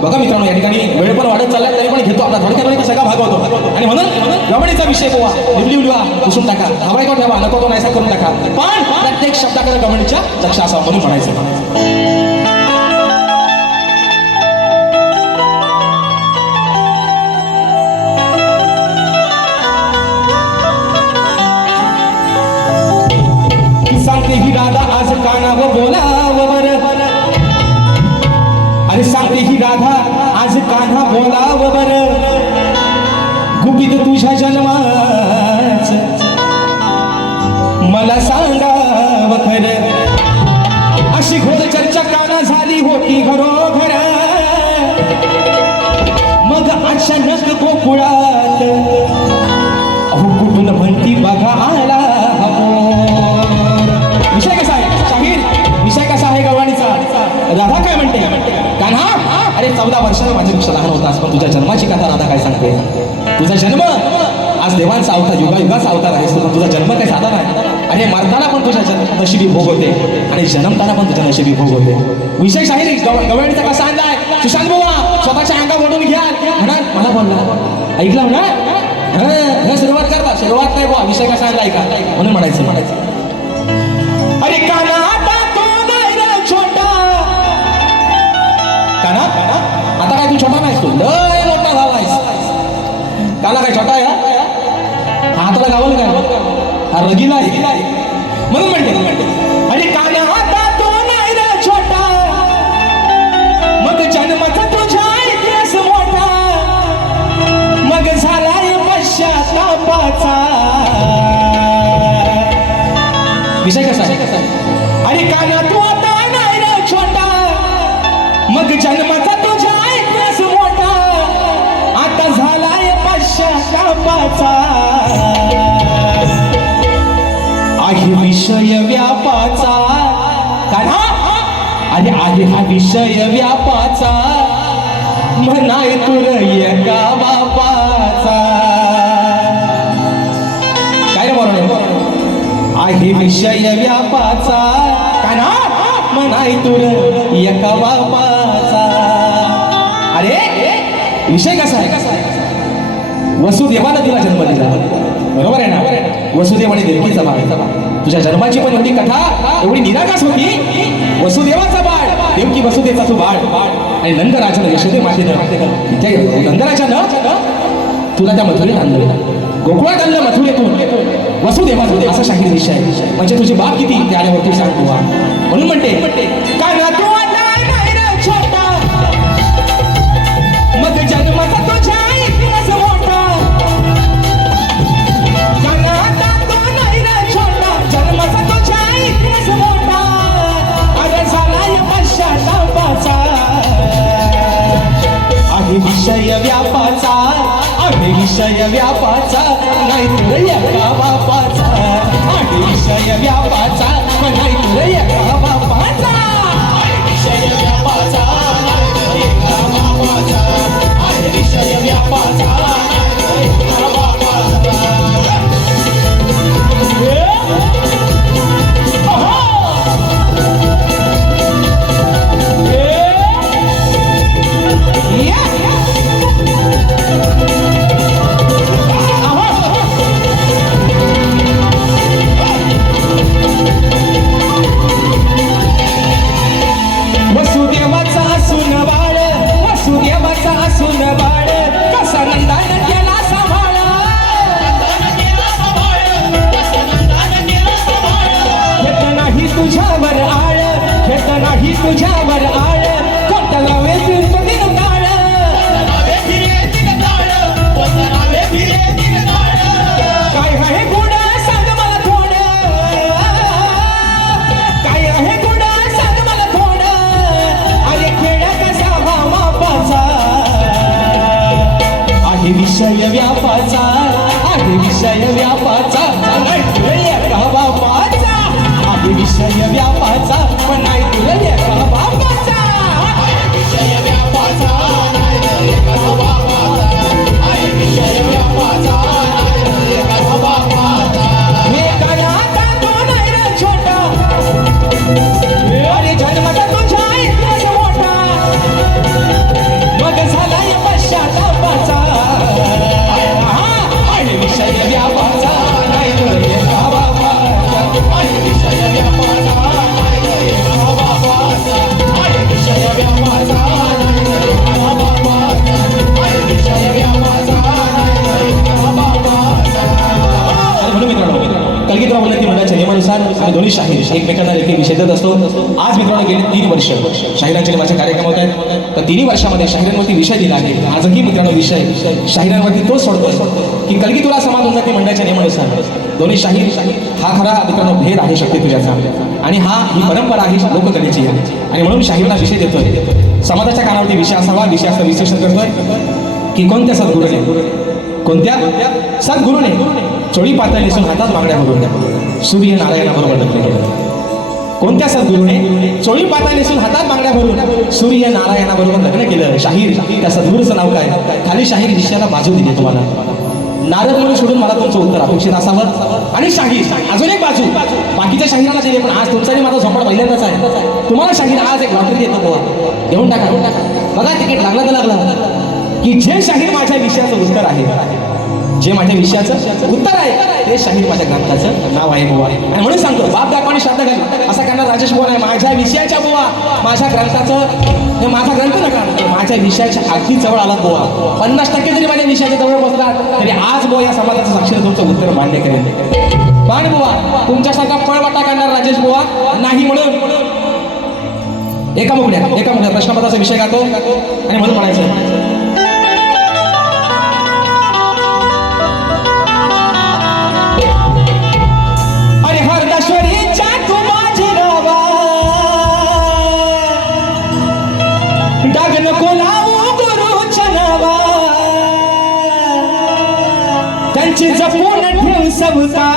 बघा मित्रांनो, या ठिकाणी वेळ पण वाढत चाललाय, तरी पण घेतो आपला थोडक्यात सगळा भाग होतो. आणि म्हणून गवणीचा विषय पोवा, लिवली उलवा पुसून टाका, हवाय तो ठेवा, नको तो नाहीसा करून टाका, पण प्रत्येक शब्दाकडे गवणीच्या लक्ष असावं म्हणून म्हणायचं. सांगते ही राधा आज कानावर बोलावर, अरे सांगते ही राधा आज कान्हा बोलावर, गुपित तुझ्या जन्माच मला सांगाव खरं. अशी घोर चर्चा काना झाली होती घरोघर, मग अचानक गोकुळात अहो कुठून म्हणती बघा आला. विषय कसा आहे शाहीर, विषय कसा आहे गवळणीचा. राधा काय म्हणते, कान्हा अरे 14 वर्षाला माझ्यापेक्षा लहान होतास, पण तुझ्या जन्माची कथा राधा काय सांगते. तुझा जन्म आज देवांचा अवतार, युगायुगाचा अवतार आहेस तू, तुझा जन्म काही साधा नाही. अरे मरताना पण तुझ्या नशिबी भोग होते आणि जन्मताना पण तुझ्या नशिबी भोग होते. विषय शाहीर गवळणीचा कसा आणलाय. सुशांत बुवा स्वतःच्या अंगा ओढून घ्या म्हणा, मला बोलला ऐकला म्हणा, सुरुवात करता, सुरुवात नाही बुवा, विषय कसा आणलाय का म्हणून म्हणायचं. अरे काना आता तो नाही रे छोटा, काना आता काय तू छोटा नाहीस, तू लय मोठा झालायस. काना काय छोटा आहे, हाताला गावल काय, हा रगीला आहे म्हणून म्हणते. अरे काना आता तो नाही रे छोटा, मग जन्माचा तुझ्या इतिहास मोठा, मग झालाय पश्चातापाचा. विषय कसा आहे. अरे काना तू आता नाही रे छोटा, मग जन्माचा तुझ्या इतिहास मोठा, आता झालाय पश्चातापाचा. आहे विषय व्यापाचा, काना अरे आहे हा विषय व्यापाचा, म्हणाय तुर एका बापाचा. काय रे बरोबर आहे विषय व्यापाचा, काना म्हणाय तुर एका बापाचा. अरे विषय कसा आहे. वसुदेवानं तिला जन्म दिला, बरोबर आहे ना. वसुदेवाने देवकीचा बाळ, तुझ्या जन्माची पण एवढी कथा एवढी निराकाश होती. वसुदेवाचा बाळ, देवकी वसुदेवाचा तू बाळ, आणि नंदराजानं यशोदे मातेनं नंदराजानं तुला त्या मथुरेत आणलं, गोकुळात आणलं मथुरेतून. वसुदेवाचा असा शाहीर विषय आहे. म्हणजे तुझे बाप किती ते आल्यावरती सांगतो. म्हणून म्हणते काना तू आता नाही रे छोटा, मग जन्माचा तुझ्या इतिहास मोठा. काना आता तू नाही रे छोटा, जन्माचा तुझ्या इतिहास मोठा, अरे झालाय पश्चातापाचा. आहे विषय व्यापाचा, आहे विषय व्यापाचा, नाही तुला एका बापाचा. आहे विषय व्यापाचा, नाही तुला एका बापाचा. आहे विषय व्यापाचा, नाही तुला एका बापाचा. आहे विषय व्यापाचा, नाही तुला एका बापाचा. तुझ्यावर आळ कोणत्या लावे फिरतो दिन काळ, काय आहे गुण सांग मला थोडं, काय आहे गुण सांग मला थोडं. अरे खेळ कसा हा मापाचा, आहे विषय व्यापाचा, आहे विषय व्यापाचा, एका बापाचा. आहे विषय व्यापाचा, पण नाही तुला एका बापाचा. आहे विषय व्यापाचा, नाही एका बापाचा. आहे विषय व्यापाचा, नाही एका बापाचा. हे काय आता तो नाही रे छोटा, अरे जन्माचा तुझ्या इतिहास मोठा. आणि दोन्ही शाहीर एकमेकांना एक विषय देत असतो. आज मित्रांनो गेले 3 वर्ष शाहिरांचे माझे कार्यक्रम होत आहेत. तर 3 वर्षामध्ये शाहिरांवरती विषय दिला आहे. आजही मित्रांनो विषय शाहिरांवरती तोच सोडतोय की कलगी तुला समाज उन्नती मंडळाच्या नियमानुसार दोन्ही शाहीर हा खरा मित्रांनो भेद आहे शक्ती तुझ्याचा आणि ही परंपरा आहे लोककलेची आणि म्हणून शाहिरांना विषय देतोय. समाजाच्या कानावरती विषय असावा, विषयाचं विश्लेषण करतोय की कोणत्या सद्गुरूने चोळी पातळ नेसून हातात बांगड्या भरून सूर्य नारायणाबरोबर लग्न केलं. कोणत्या सद्गुरूने चोळी पातळ नेसून हातात बांगड्या भरून सूर्य नारायणाबरोबर लग्न केलं. शाहीर त्या सद्गुरूचं नाव काय? खाली शाहीर विषयाला बाजू दिली तुम्हाला. नारद म्हणून सोडून मला तुमचं उत्तर अपेक्षित असावं. आणि शाहीर अजून एक बाजू बाकीच्या शाहिरांना दिले, पण आज तुमचा माझा झोपड पहिल्यांदाच आहे. तुम्हाला शाहीर आज एक लॉटरी देतो बुवा, घेऊन टाका. बघा तिकीट लागला तर लागला की जे शाहीर माझ्या विषयाचं उत्तर आहे, जे माझ्या विषयाचं उत्तर आहे ते शाहीर माझ्या ग्रंथाचं नाव आहे बुवा. आणि म्हणून सांगतो बाप दाखवानी श्राद्ध घाल असा करणार राजेश बुवा नाही. माझ्या विषयाच्या बुवा, माझ्या ग्रंथाचं, माझा ग्रंथ नका, माझ्या विषयाच्या अगदी जवळ आला बुवा. 50% जरी माझ्या विषयाच्या जवळ बसलात तरी आज बुवा या समाजाचं साक्षीने तुमचं उत्तर मान्य करेल. पण बुवा तुमच्यासारखा पळवाटा करणार राजेश बुवा नाही. म्हणून एका मुकड्या प्रश्नपत्राचा विषय गातो आणि म्हणून म्हणायचं त्यांची जपून ठेव सवता.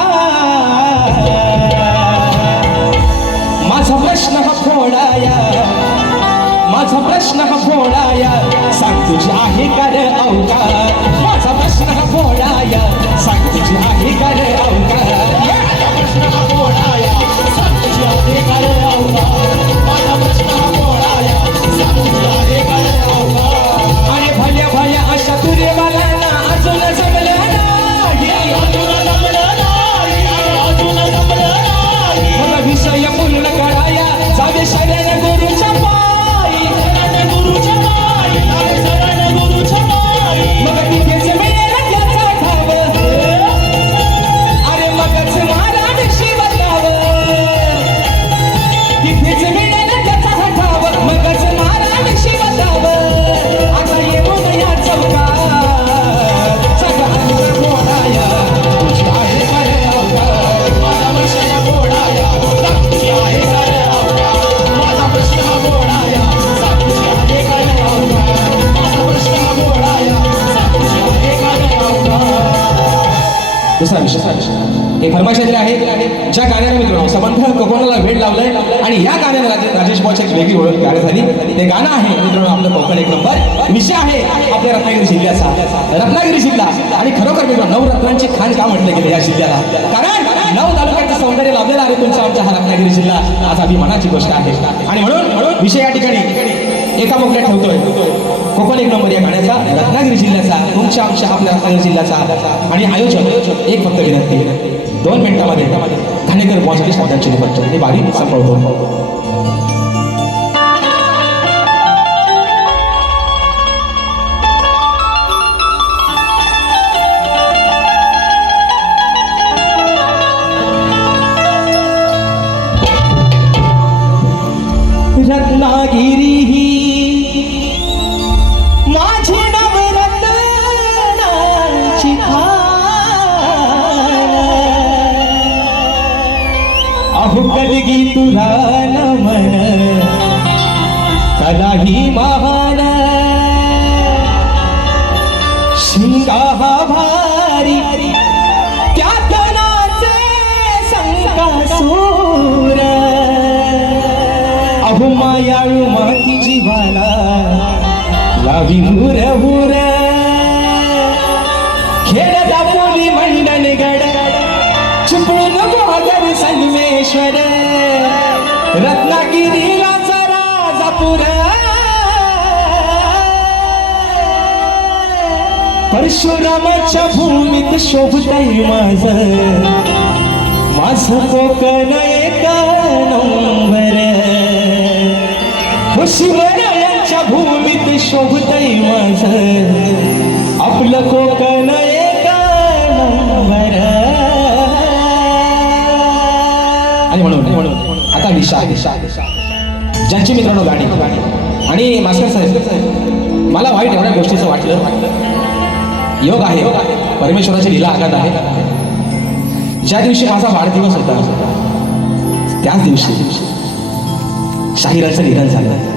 माझा प्रश्न हा फोडाया, माझा प्रश्न हा फोडाया, सांग तुझी आहे का रे अवकाश. माझा प्रश्न हा फोडाया, सांग तुझी आहे का रे अवकाश. माझा प्रश्न हा फोडाया, सांग तुझी आहे का रे अवकाश. माझा प्रश्न हा फोडाया, सांग तुझी आहे का रे अवकाश. आणि भल्या भल्या अशा तुरेवाल्यांना अजून जमलं विषय पूर्ण कराया जावे शरण गुरुच्या पायी, मग तिथेच मिळेल त्याचा ठाव. अरे मगच महाराज शिवताव, तिथेच मिळेल त्याचा ठाव, मगच महाराज शिवताव. आता येऊन या चौकात सगळ्यांना बोलाया तुझी आहे खरे अवकाश. माझा विषय बोलाया तुझी आहे खरे अवकाश. माझा प्रश्न बोलाया तुझी आहे खरे अवकाश. माझा प्रश्न बोलाया तुझी आहे खरे अवकाश. दुसरा विषय एक फरमाईश आहे ज्या गाण्याने मित्रांनो सबंध कोकणाला भेट लावलंय आणि या गाण्याने राजेश बुवाची एक वेगळी ओळख तयार झाली. ते गाणं आहे मित्रांनो आपलं कोकण एक नंबर. विषय आहे आपल्या रत्नागिरी जिल्ह्याचा. रत्नागिरी जिल्हा आणि खरोखर मित्रांनो 9 रत्नांची खाण का म्हटलं गेलं या जिल्ह्याला, कारण 9 तालुक्याचं सौंदर्य लाभलेला आहे तुमचा आमचा हा रत्नागिरी जिल्हा. आज अभिमानाची गोष्ट आहे. आणि म्हणून विषय या ठिकाणी एका मुद्द्यात ठेवतोय कोकण एक नंबर या गाण्याचा, रत्नागिरी जिल्ह्याचा, तुमच्या आमच्या आपल्या रत्नागिरी जिल्ह्याचा. आणि आयोजक एक फक्त विनंती, 2 मिनिटांमध्ये घाणेकर बुवांसाठी शब्दांची निवड मी बारी संपवतो. रत्नागिरी ही माझी नवरत्नाची खाण, अहो कलगी तुला नमन कलाही महान. शिंगा हा भारी त्यात नाचे संकासूर, अहो मायाळू माती जीवाला लावी हुर हुर. खेळ दापोली मंडन गड चिपळून बहादर संगमेश्वर, रत्नागिरीला राजापूर. परशुरामाच्या भूमीत शोभतय माझं कोकण एका नंबर. शिवरायांच्या भूमीत शोभतय आपलं कोकण एका नंबर. आणि दिशा ज्यांची मित्रांनो गाणी आणि मास्टर साहेब मला वाईट एवढ्या गोष्टीचं वाटलं योग आहे परमेश्वराची लीला आघात आहे ज्या दिवशी माझा वाढदिवस होता त्याच दिवशी शाहिराचं निधन झालं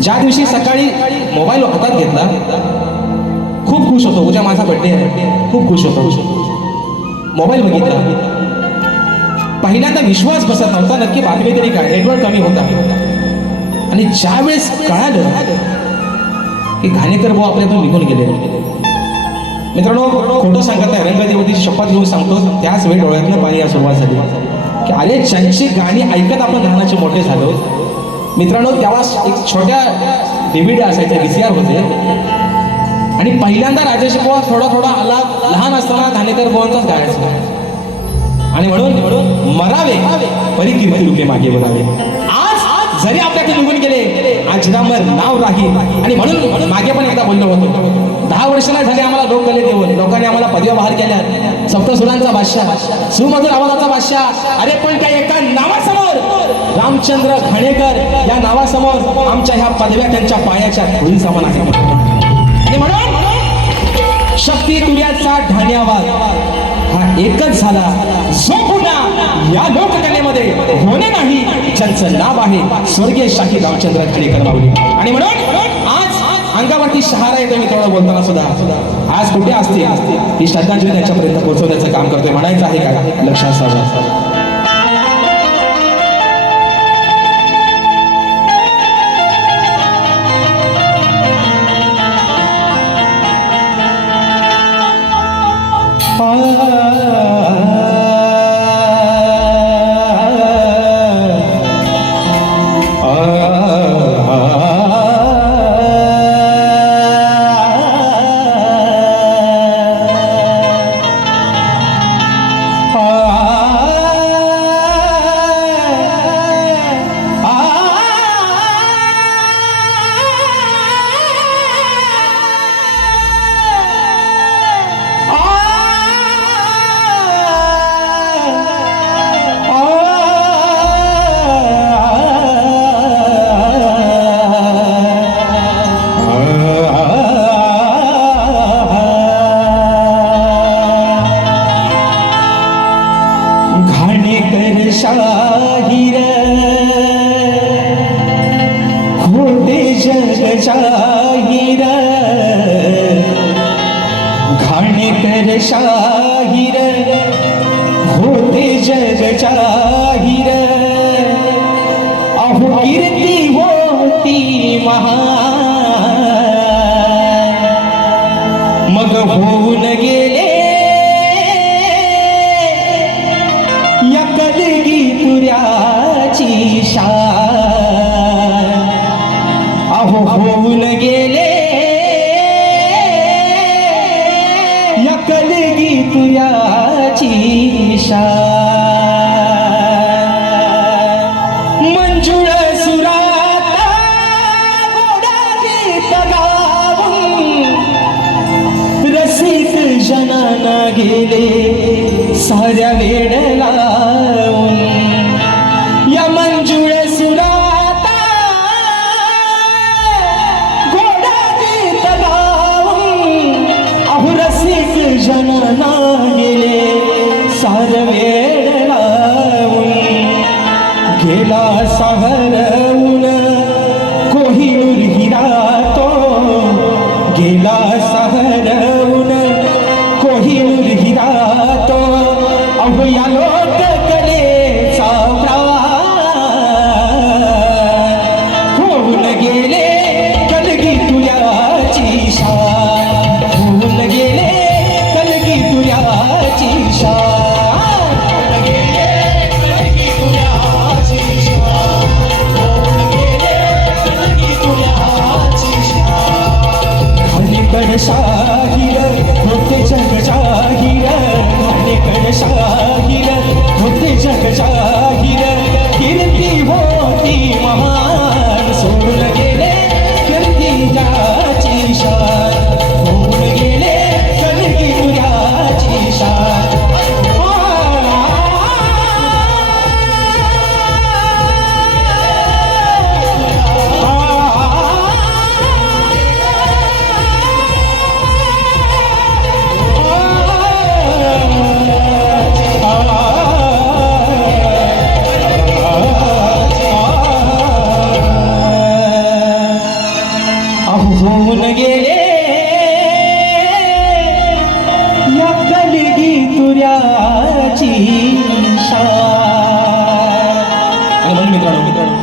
ज्या दिवशी सकाळी मोबाईल हातात घेतला खूप खुश होतो उद्या माझा बर्थडे आहे खूप खुश होतो मोबाईल बघितला पहिल्यांदा विश्वास बसत नव्हता नक्की बातमी तरी काय नेटवर्क कमी होता आणि ज्यावेळेस कळालं की घाणेकर भाऊ आपल्यातून निघून गेले मित्रांनो खोटं सांगत नाही रंगदेवतेची शपथ घेऊन सांगतो त्याच वेळी डोळ्यातनं पाणी या सुरुवात झाली की अरे ज्यांची गाणी ऐकत आपण लहानाचे मोठे झालो मित्रांनो तेव्हा एक छोट्या DVD असायच्या VCR होते आणि पहिल्यांदा राजेश बुवा थोडा आला लहान असताना घाणेकर बुवांचाच गायचा आणि म्हणून मरावे परी कीर्ती रूपे मागे बघावे आज जरी आपल्याकडे निघून गेले अजरामर नाव राहील आणि म्हणून मागे पण एकदा बोललो होतो 10 वर्ष नाही झाले आम्हाला लोक गले देऊन लोकांनी आम्हाला पदव्या बाहेर केल्या सप्तसुरांचा बादशाह सुमधुर आवाजाचा बादशाह अरे पण त्या एका नावासमोर रामचंद्र घाणेकर या नावासमोर आमच्या ह्या पदव्या त्यांच्या पायाच्या धुळी समान आहेत आणि म्हणून शक्ती तुर्याचा ढाण्यावाद हा एकच झाला जो पुन्हा या लोककलेमध्ये होणे नाही ज्यांचं नाव आहे स्वर्गीय शाहीर रामचंद्र घाणेकर माऊली आणि म्हणून आज अंगावरती शहारा येतो मी थोडं बोलताना सुद्धा आज कुठे असते ही श्रद्धांजली त्यांच्यापर्यंत पोहोचवण्याचं काम करतोय म्हणायचं आहे का लक्षात सावधान शाहीर होते जग जाहीर अहो कीर्ती होती महान मग होऊन गेले या कलगी तुऱ्याची शान अहो होऊन गेले कलगी तुयाची शान मंजुळ सुरात गोडागीत गाऊन रसिक जनाना गेले साऱ्या वेड लावून या मंजुळ सुरात गोडागीत गाऊन अहो रसिक जनाना गेले सार वेळ लावून गेला सहरवून कोहिनूर हिरा तो गेला सहरवून कोहिनूर हिरा तो अहो या लोक कलेचा होऊन गेले कलगी तुझ्याची शान होऊन गेले शाहीर होते जग जाहीर घाणेकर शाहीर होते जग जाहीर कीर्ती होती महान सोडून गेले कीर्ती जाची शान होऊन गेले कलगी तुझ्याची शान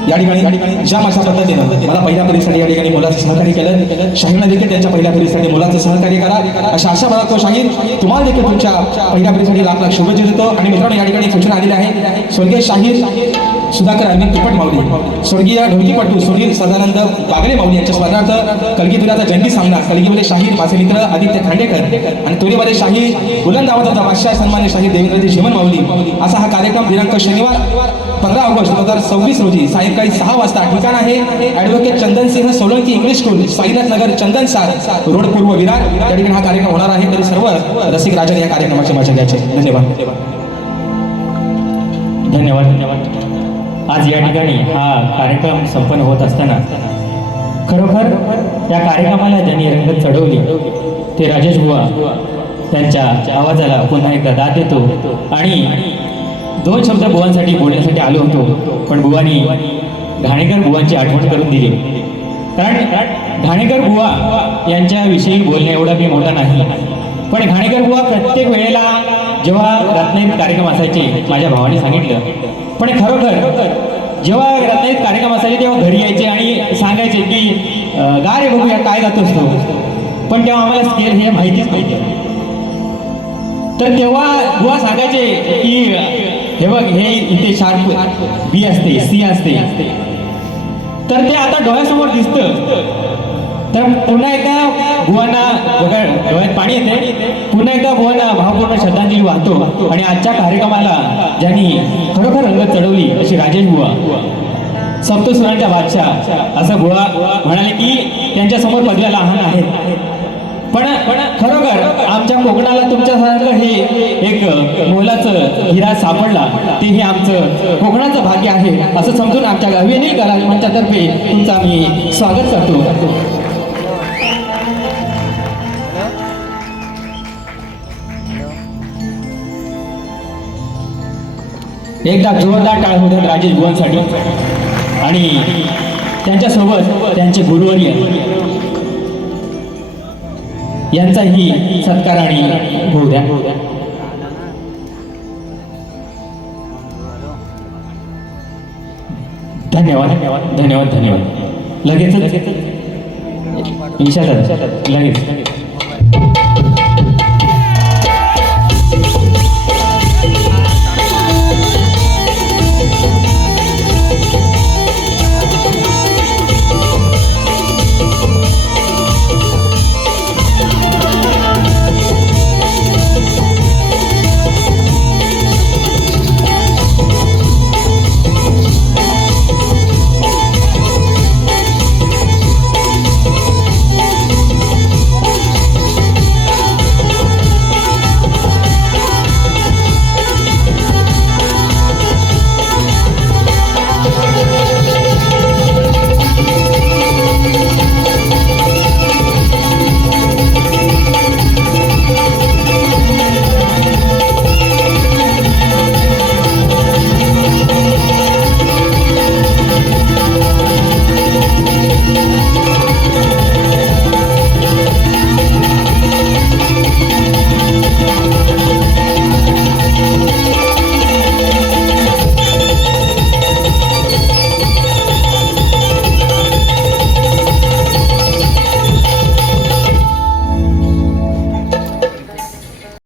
या ठिकाणी ज्या माझ्या पद्धतीनं मला पहिल्या परीक्षेसाठी या ठिकाणी मुलाचं सहकार्य केलं, शाहीरनं देखील त्यांच्या पहिल्या परीक्षेसाठी मुलाचं सहकार्य करा अशा आशा बाळगतो. शाहीर तुम्हाला देखील तुमच्या पहिल्या परीक्षेसाठी लाख लाख शुभेच्छा देतो. आणि मित्रांनो, या ठिकाणी सूचना आलेली आहे. स्वर्गीय शाहीर सुधाकर अरविंद तिपट माऊली, स्वर्गीय ढोलकीपटू सुनील सदानंद बागले माऊली यांच्या स्मरणार्थ कलगीतुऱ्याचा जंगी सामना, कलगीमध्ये शाहीर माझे मित्र आदित्य खांडेकर आणि तोरेवाले शाहीर बुलंद आवाजाचा बादशाह सन्मान्य शाहीर देवेंद्रजी झिमन माऊली असा हा कार्यक्रम दिनांक शनिवार 15 ऑगस्ट 2026 रोजी सायंकाळी 6 वाजता. ठिकाण आहे advocate Chandan Singh Solanki English school, Sainath Nagar, चंदन सार रोड, पूर्व विरार. या ठिकाणी हा कार्यक्रम होणार आहे. तरी सर्व रसिक राजाने या कार्यक्रमाची मजा घ्यायची. धन्यवाद. धन्यवाद. धन्यवाद. आज या ठिकाणी हा कार्यक्रम संपन्न होत असताना खरोखर या कार्यक्रमाला ज्यांनी रंगत चढवली ते राजेश बुवा, त्यांच्या आवाजाला पुन्हा एकदा दाद देतो. आणि 2 शब्द बुवांसाठी बोलण्यासाठी आलो होतो, पण बुवांनी घाणेकर बुवांची आठवण करून दिली. कारण घाणेकर बुवा यांच्याविषयी बोलणे एवढा मी मोठा नाही, पण घाणेकर बुवा प्रत्येक वेळेला जेव्हा रत्नागिरीत कार्यक्रम असायचे माझ्या भावाने सांगितलं, पण खरोखर जेव्हा रत्नागिरीत कार्यक्रम असायचे तेव्हा घरी यायचे आणि सांगायचे की गा रे बघूया काय गातोस तो. पण तेव्हा आम्हाला स्केल हे माहितीच नव्हतं. तर तेव्हा बुवा सांगायचे की हे बघ, हे इथे शार्प बी असते, सी असते. तर ते आता डोळ्यासमोर दिसतं. तर पुन्हा एकदा बुवांना बघा डोळ्यात पाणी येते. पुन्हा एकदा बुवांना भावपूर्ण श्रद्धांजली वाहतो. आणि आजच्या कार्यक्रमाला ज्यांनी खरोखर रंगत चढवली अशी राजेश बुवा, सप्तसुरांच्या बादशाह असं बुवा म्हणाले की त्यांच्यासमोर पदव्या लहान आहेत, पण खरोखर आमच्या कोकणाला तुमच्यासारखं हे एक मोलाचं हिरा सापडला, ते हे आमचं कोकणाचं भाग्य आहे असं समजून आमच्या गावीनील कला मंचातर्फे तुमचं आम्ही स्वागत करतो. एकदा जोरदार टाळ होतात राजेश बुवांसाठी. आणि त्यांच्यासोबत त्यांचे गुरुवर्य यांचाही सत्कार आणि होऊ द्या. धन्यवाद. धन्यवाद. धन्यवाद. लगेच लगेच